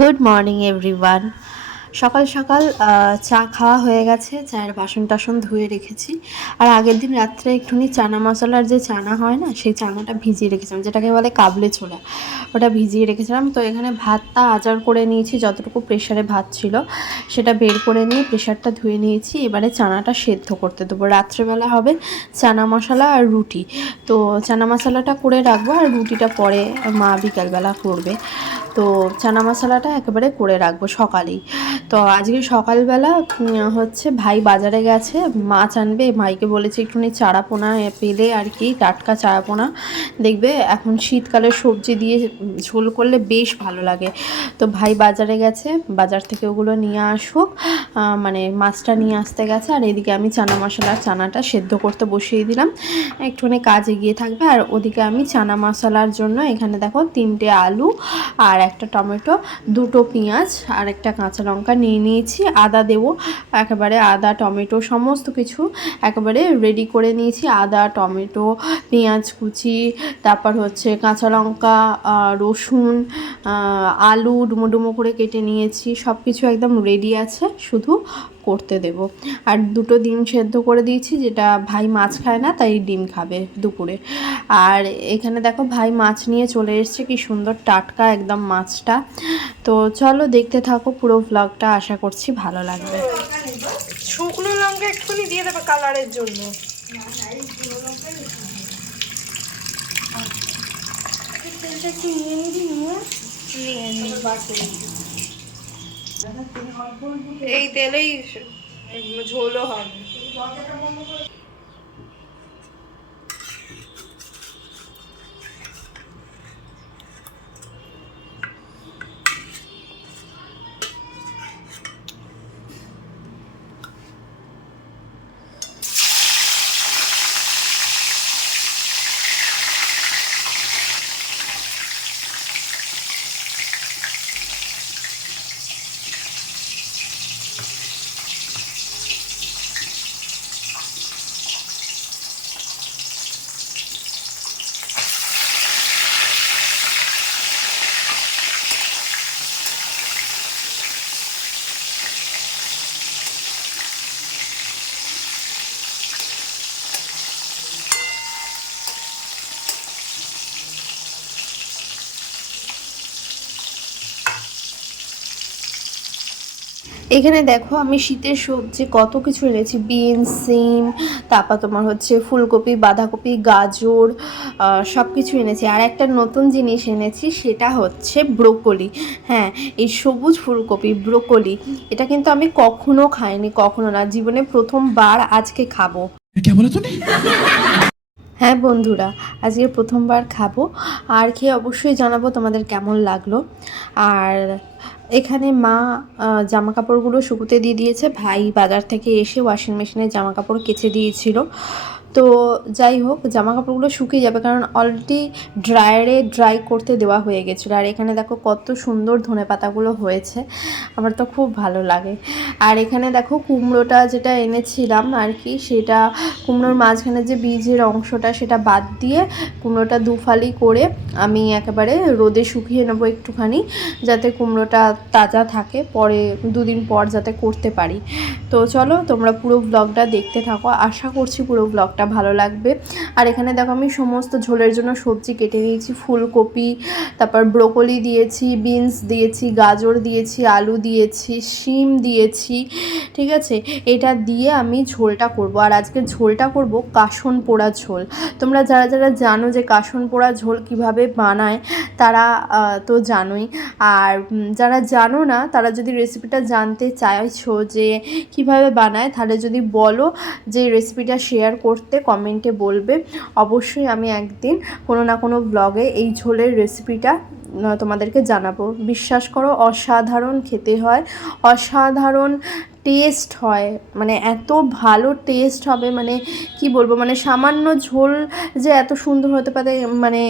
Good morning everyone সকাল সকাল চা খাওয়া হয়ে গেছে, চায়ের বাসন টাসন ধুয়ে রেখেছি। আর আগের দিন রাত্রে একটুখানি চানা মশলার যে চানা হয় না, সেই চানাটা ভিজিয়ে রেখেছিলাম, যেটাকে বলে কাবলে ছোলা। ওটা ভিজিয়ে রেখেছিলাম। তো এখানে ভাতটা আজার করে নিয়েছি, যতটুকু প্রেশারে ভাত ছিল, সেটা বের করে নিয়ে প্রেশারটা ধুয়ে নিয়েছি। এবারে চানাটা সেদ্ধ করতে দেবো। রাত্রেবেলা হবে চানা মশলা আর রুটি। তো চানা মশলাটা করে রাখব, আর রুটিটা পরে মা বিকালবেলা করবে। তো চানা মশলাটা একেবারে করে রাখব সকালেই। তো আজকে সকালবেলা হচ্ছে ভাই বাজারে গেছে, মাছ আনবে। ভাইকে বলেছে একটুখানি চারাপোনা পেলে আর কি, টাটকা চারাপোনা। দেখবে এখন শীতকালের সবজি দিয়ে ঝোল করলে বেশ ভালো লাগে। তো ভাই বাজারে গেছে, বাজার থেকে ওগুলো নিয়ে আসুক। মানে মাছটা নিয়ে আসতে গেছে, আর এদিকে আমি চানা মশলার চানাটা সেদ্ধ করতে বসিয়ে দিলাম। একটুখানি কাজ এগিয়ে থাকবে, আর ওদিকে আমি চানা মশলার জন্য এখানে দেখো তিনটে আলু আর একটা টমেটো, দুটো পেঁয়াজ আর একটা কাঁচা লঙ্কা নিয়ে নিয়েছি। আদা দেবো, একেবারে আদা, টমেটো সমস্ত কিছু একেবারে রেডি করে নিয়েছি। আদা, টমেটো, পেঁয়াজ কুচি, তারপর হচ্ছে কাঁচা লঙ্কা রসুন আলু ডুমো ডুমো করে কেটে নিয়েছি। সব কিছু একদম রেডি আছে। শুধু করতে দেব। আর দুটো ডিম সেদ্ধ করে দিয়েছি যেটা ভাই মাছ খায় না তাই ডিম খাবে দুপুরে। আর এখানে দেখো ভাই মাছ নিয়ে চলে এসছে কি সুন্দর টাটকা একদম মাছটা। তো চলো দেখতে থাকো পুরো ভ্লগটা আশা করছি ভালো লাগবে। শুকনো লঙ্কা একটুখানি দিয়ে দেবে কালারের জন্য। তেলটা একটু নিয়ে নিবি নিয়ে। নিয়ে নিই এই তেলেই ঝোলও হবে। এখানে দেখো আমি শীতের সবজি কত কিছু এনেছি বিনস সিম তারপর তোমার হচ্ছে ফুলকপি বাঁধাকপি গাজর সব কিছু এনেছি। আর একটা নতুন জিনিস এনেছি সেটা হচ্ছে ব্রোকলি। হ্যাঁ এই সবুজ ফুলকপি ব্রোকলি এটা কিন্তু আমি কখনো খাইনি কখনো না। জীবনে প্রথমবার আজকে খাব। হ্যাঁ বন্ধুরা আজকে প্রথমবার খাব। আর খেয়ে অবশ্যই জানাব তোমাদের কেমন লাগল। আর এখানে মা জামা কাপড়গুলো শুকুতে দিয়ে দিয়েছে। ভাই বাজার থেকে এসে ওয়াশিং মেশিনে জামা কাপড় কেচে দিয়েছিল। তো যাই হোক জামা কাপড়গুলো শুকিয়ে যাবে কারণ অলরেডি ড্রায়ারে ড্রাই করতে দেওয়া হয়ে গেছিল। আর এখানে দেখো কত সুন্দর ধনে পাতাগুলো হয়েছে। আমার তো খুব ভালো লাগে। আর এখানে দেখো কুমড়োটা যেটা এনেছিলাম আর কি, সেটা কুমড়োর মাঝখানে যে বীজের অংশটা সেটা বাদ দিয়ে কুমড়োটা দুফালি করে আমি একেবারে রোদে শুকিয়ে নেব একটুখানি, যাতে কুমড়োটা তাজা থাকে। পরে দুদিন পর যাতে করতে পারি। তো চলো তোমরা পুরো ব্লগটা দেখতে থাকো। আশা করছি পুরো ব্লগটা ভালো লাগবে। আর এখানে দেখো আমি সমস্ত ঝোলের জন্য সবজি কেটে নিয়েছি ফুলকপি, তারপর ব্রোকলি দিয়েছি, বিনস দিয়েছি, গাজর দিয়েছি, আলু দিয়েছি, শিম দিয়েছি, ঠিক আছে? এটা দিয়ে আমি ঝোলটা করব। আর আজকে ঝোলটা করব কাসন পোড়া ঝোল। তোমরা যারা যারা জানো যে কাসন পোড়া ঝোল কীভাবে বানায়, তারা তো জানোই। আর যারা জানো না, তারা যদি রেসিপিটা জানতে চাইছো যে কীভাবে বানায়, তাহলে যদি বলো যে রেসিপিটা শেয়ার করতে কমেন্টে বলবে। অবশ্যই আমি একদিন কোনো না কোনো ব্লগে এই ঝোলের রেসিপিটা তোমাদেরকে জানাব। বিশ্বাস করো, অসাধারণ খেতে হয়। অসাধারণ টেস্ট হয়। মানে এত ভালো টেস্ট হবে মানে কি বলব মানে সামান্য ঝোল যে এত সুন্দর হতে পারে মানে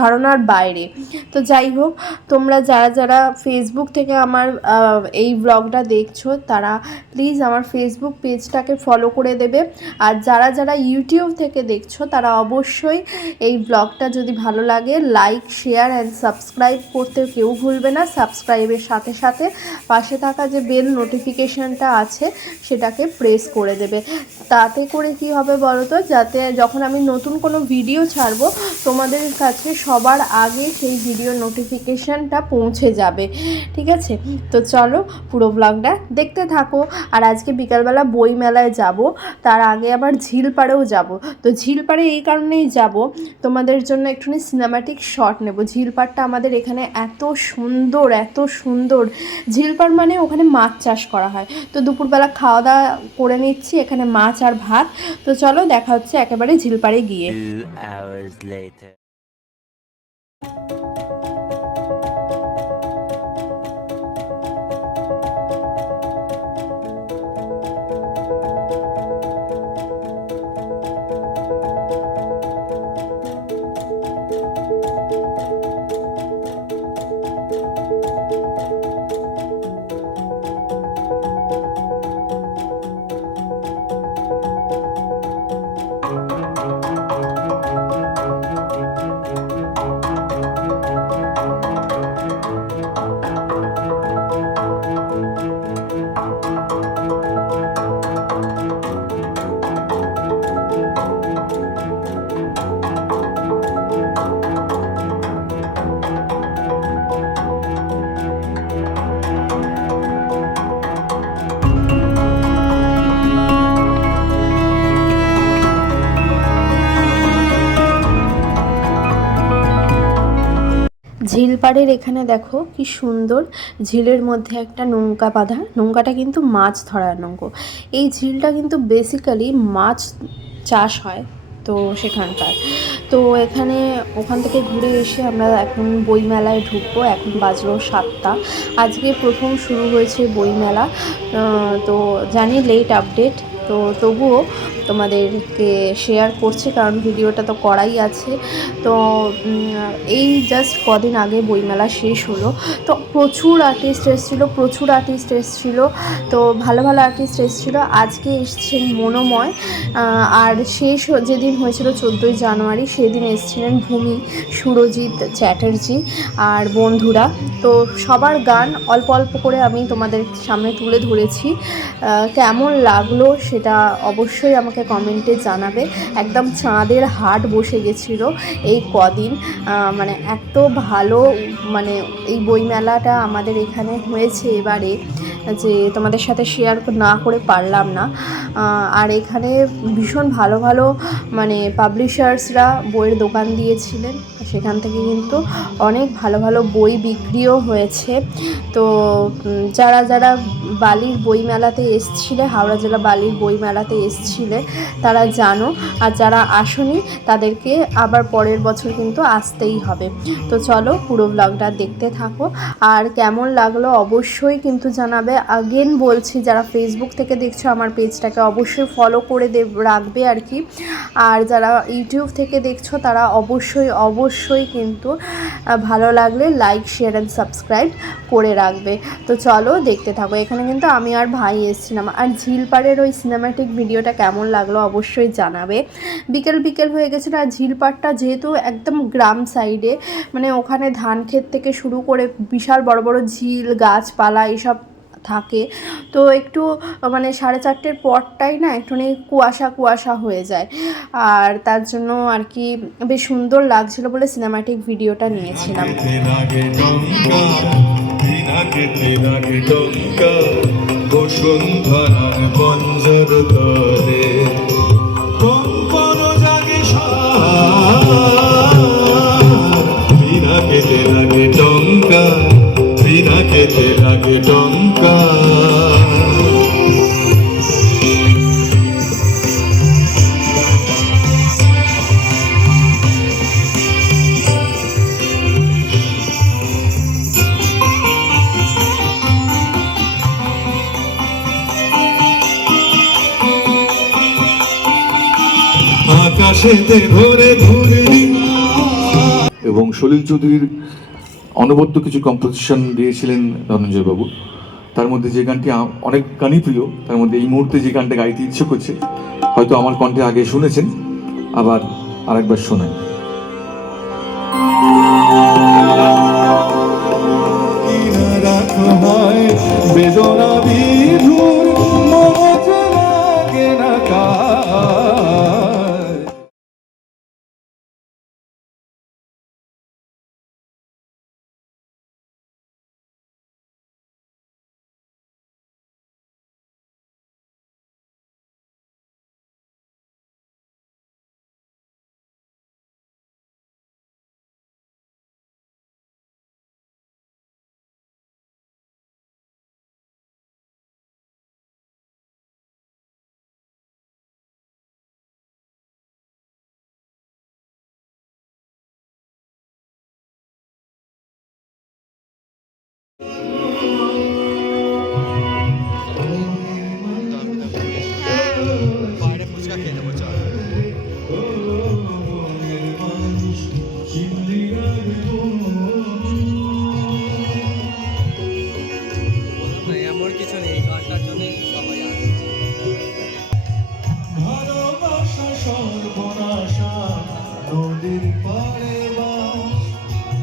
ধারণার বাইরে। তো যাই হোক, তোমরা যারা যারা ফেসবুক থেকে আমার এই ব্লগটা দেখছ, তারা প্লিজ আমার ফেসবুক পেজটাকে ফলো করে দেবে। আর যারা যারা ইউটিউব থেকে দেখছ, তারা অবশ্যই এই ব্লগটা যদি ভালো লাগে লাইক শেয়ার অ্যান্ড সাবস্ক্রাইব করতে কেউ ভুলবে না। সাবস্ক্রাইবের সাথে সাথে পাশে থাকা যে বেল নোটিফিকেশনটা আছে সেটাকে প্রেস করে দেবে। তাতে করে কি হবে বলো তো যাতে যখন আমি নতুন কোনো ভিডিও ছাড়বো, তোমাদের কাছে সবার আগে সেই ভিডিও নোটিফিকেশনটা পৌঁছে যাবে। ঠিক আছে? তো চলো পুরো ব্লগটা দেখতে থাকো। আর আজকে বিকালবেলা বই মেলায় যাব। তার আগে আবার ঝিলপাড়েও যাব। তো ঝিলপাড়ে এই কারণেই যাব। তোমাদের জন্য একটুখানি সিনেমাটিক শট নেব। ঝিলপাড়টা আমাদের এখানে এত সুন্দর এত সুন্দর। ঝিলপাড় মানে ওখানে মাছ চাষ করা হয়। তো দুপুরবেলা খাওয়া দাওয়া করে নিচ্ছি, এখানে মাছ আর ভাত। তো চলো দেখা হচ্ছে একেবারে ঝিলপাড়ে গিয়ে। ঝিলপাড়ের এখানে দেখো কি সুন্দর ঝিলের মধ্যে একটা নৌকা বাঁধা। নৌকাটা কিন্তু মাছ ধরার নৌকো। এই ঝিলটা কিন্তু বেসিক্যালি মাছ চাষ হয় তো সেখানকার। তো এখানে ওখান থেকে ঘুরে এসে আমরা এখন বইমেলায় ঢুকবো, এখন বাজলো সাতটা। আজকে প্রথম শুরু হয়েছে বইমেলা। তো জানি লেট আপডেট তো তবুও তোমাদেরকে শেয়ার করছি, কারণ ভিডিওটা তো করাই আছে। তো এই জাস্ট কদিন আগে বইমেলা শেষ হলো। তো প্রচুর আর্টিস্ট এসেছিল, প্রচুর আর্টিস্ট এসেছিল। তো ভালো ভালো আর্টিস্ট এসেছিল। আজকে এসছেন মনোময়। আর শেষ যেদিন হয়েছিল চোদ্দোই জানুয়ারি, সেদিন এসেছিলেন ভূমি, সুরজিৎ চ্যাটার্জি আর বন্ধুরা। তো সবার গান অল্প অল্প করে আমি তোমাদের সামনে তুলে ধরেছি। কেমন লাগল সেটা অবশ্যই আমাকে কমেন্টে জানাবে। একদম চাঁদের হাট বসে গেছিল এই কদিন। মানে এত ভালো মানে এই বইমেলাটা আমাদের এখানে হয়েছে এবারে। যে তোমাদের সাথে শেয়ার না করে পারলাম না। আর এখানে ভীষণ ভালো ভালো মানে পাবলিশার্সরা বইয়ের দোকান দিয়েছিলেন। সেখান থেকে কিন্তু অনেক ভালো ভালো বই বিক্রিও হয়েছে। তো যারা যারা বালির বইমেলাতে এসছিলে, হাওড়া জেলা বালির বইমেলাতে এসছিলে, তারা জানো। আর যারা আসনি, তাদেরকে আবার পরের বছর কিন্তু আসতেই হবে। তো চলো পুরো ব্লগটা দেখতে থাকো। আর কেমন লাগল অবশ্যই কিন্তু জানাবে। আগেন বলছি, যারা ফেসবুক থেকে দেখছ আমার পেজটাকে অবশ্যই ফলো করে দেব, রাখবে আর কি। আর যারা ইউটিউব থেকে দেখছ, তারা অবশ্যই অবশ্যই কিন্তু ভালো লাগলে লাইক শেয়ার অ্যান্ড সাবস্ক্রাইব করে রাখবে। তো চলো দেখতে থাকো, এখানে কিন্তু আমি আর ভাই এসেছিলাম আর ঝিলপাড়ের ওই সিনেমাটিক ভিডিওটা কেমন লাগল অবশ্যই জানাবে। বিকেল বিকেল হয়ে গেছিল আর ঝিলপাড়টা যেহেতু একদম গ্রাম সাইডে মানে ওখানে ধান ক্ষেত থেকে শুরু করে বিশাল বড় বড় ঝিল, গাছপালা, এসব থাকে। তো একটু মানে সাড়ে চারটের পরটাই না একটুখানি কুয়াশা কুয়াশা হয়ে যায়। আর তার জন্য আর কি বেশ সুন্দর লাগছিল বলে সিনেমাটিক ভিডিওটা নিয়েছিলাম। লাগে টঙ্কা বেঁধে লাগে ডঙ্কা এবং সলিল চৌধুরীর অনবদ্য কিছু কম্পোজিশন দিয়েছিলেন ধনঞ্জয় বাবু তার মধ্যে যে গানটি অনেক গানই প্রিয়, তার মধ্যে এই মুহূর্তে যে গানটা গাইতে ইচ্ছে করছে, হয়তো আমার কণ্ঠে আগে শুনেছেন, আবার আরেকবার শোনেন। বেদনা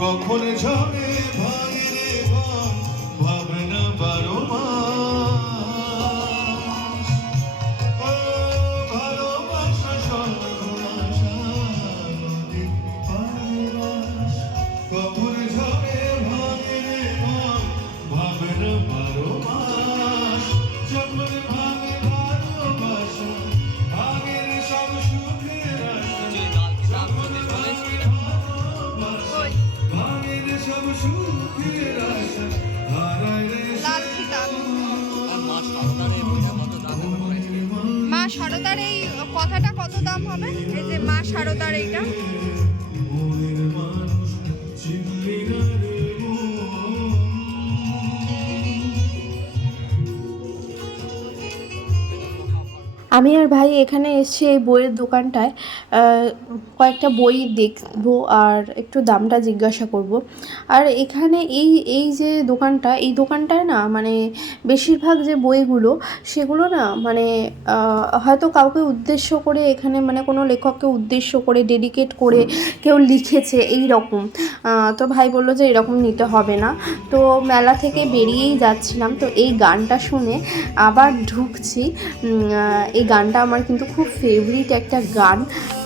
কখন ঝড়ে ভাঙে মা সারদার এই কথাটা কত দাম হবে? এই যে মা শারদার এইটা। আমি আর ভাই এখানে এসেছি এই বইয়ের দোকানটায়। কয়েকটা বই দেখব আর একটু দামটা জিজ্ঞাসা করব। আর এখানে এই এই যে দোকানটা, এই দোকানটায় না মানে বেশিরভাগ যে বইগুলো, সেগুলো না মানে হয়তো কাউকে উদ্দেশ্য করে এখানে মানে কোনো লেখককে উদ্দেশ্য করে ডেডিকেট করে কেউ লিখেছে এই রকম। তো ভাই বলল যে এরকম নিতে হবে না। তো মেলা থেকে বেরিয়েই যাচ্ছিলাম। তো এই গানটা শুনে আবার ঢুকছি। এই গানটা আমার কিন্তু খুব ফেভারিট একটা গান।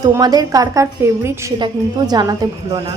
তোমাদের কার কার ফেভারিট সেটা কিন্তু জানাতে ভুলো না।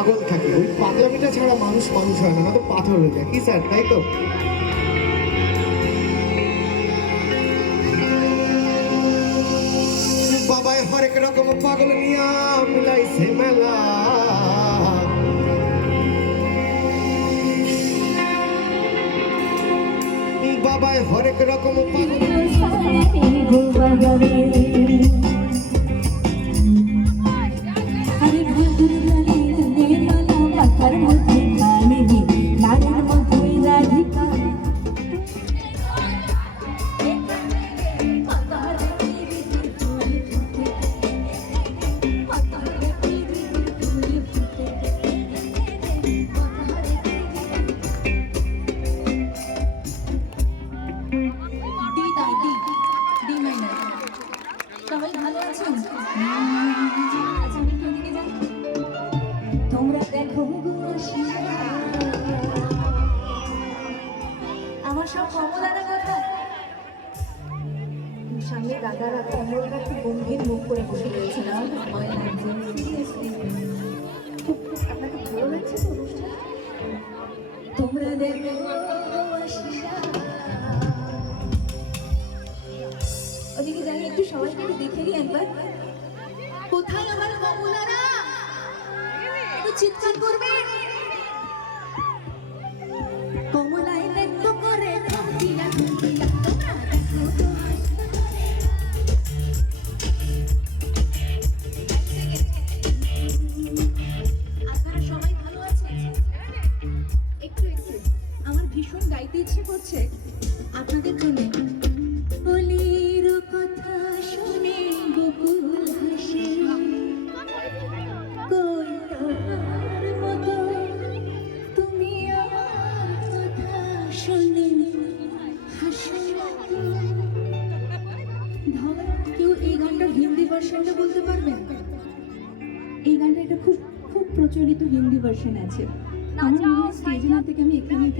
পাগল থাকে। ওই পাগলামিটা ছাড়া মানুষ মানুষ হয় না তো পাথর হয়ে যায়। কি স্যার, তাই তো? বাবায় হরেক রকম পাগল নিয়া মিলাইছে মেলা। বাবাই হরেক রকম পাগল সামনে দাদারা কমলরা খুব গম্ভীর মুখ করে বসে রয়েছে। না আপনাকে ভালো লাগছে তোমরা দেখো ওদিকে জানি একটু সবাইকে দেখে নিই একবার। কোথায় আমার কমলারা? চিৎকার করবেন?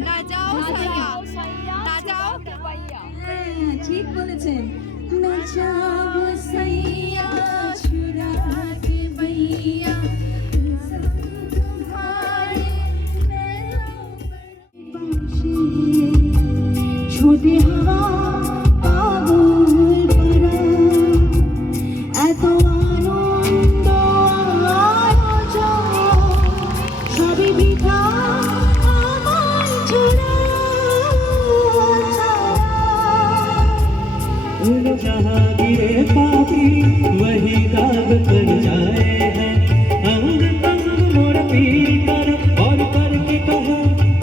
না যাও সাইয়া না যাও হ্যাঁ ঠিক বলেছেন। নচাবো সাইয়া जहाँ गिरे पापी वही दाग कर जाए हैं अंग तंग मोर पीर कर और करके कहा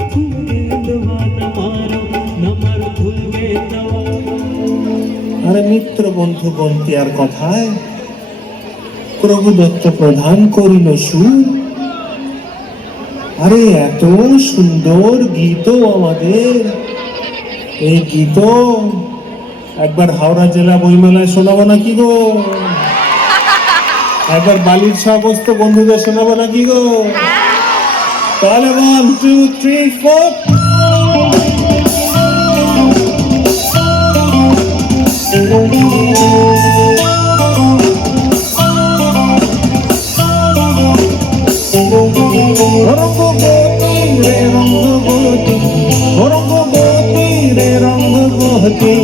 तुम गेंदवा न मारो न मारो भूल गेंदवा আরে মিত্র বন্ধু বন্তিয়ার কথায় প্রভু দত্ত প্রধান করিল সুর আরে এত সুন্দর গীত আমাদের এই গীত একবার হাওড়া জেলা বইমেলায় শোনাবো নাকি গো? একবার বালির সমস্ত বন্ধুদের শোনাবো নাকি গো? তাহলে one two three four Rangabati রে রঙ্গবতী রঙ্গবতী রে রঙ্গবতী।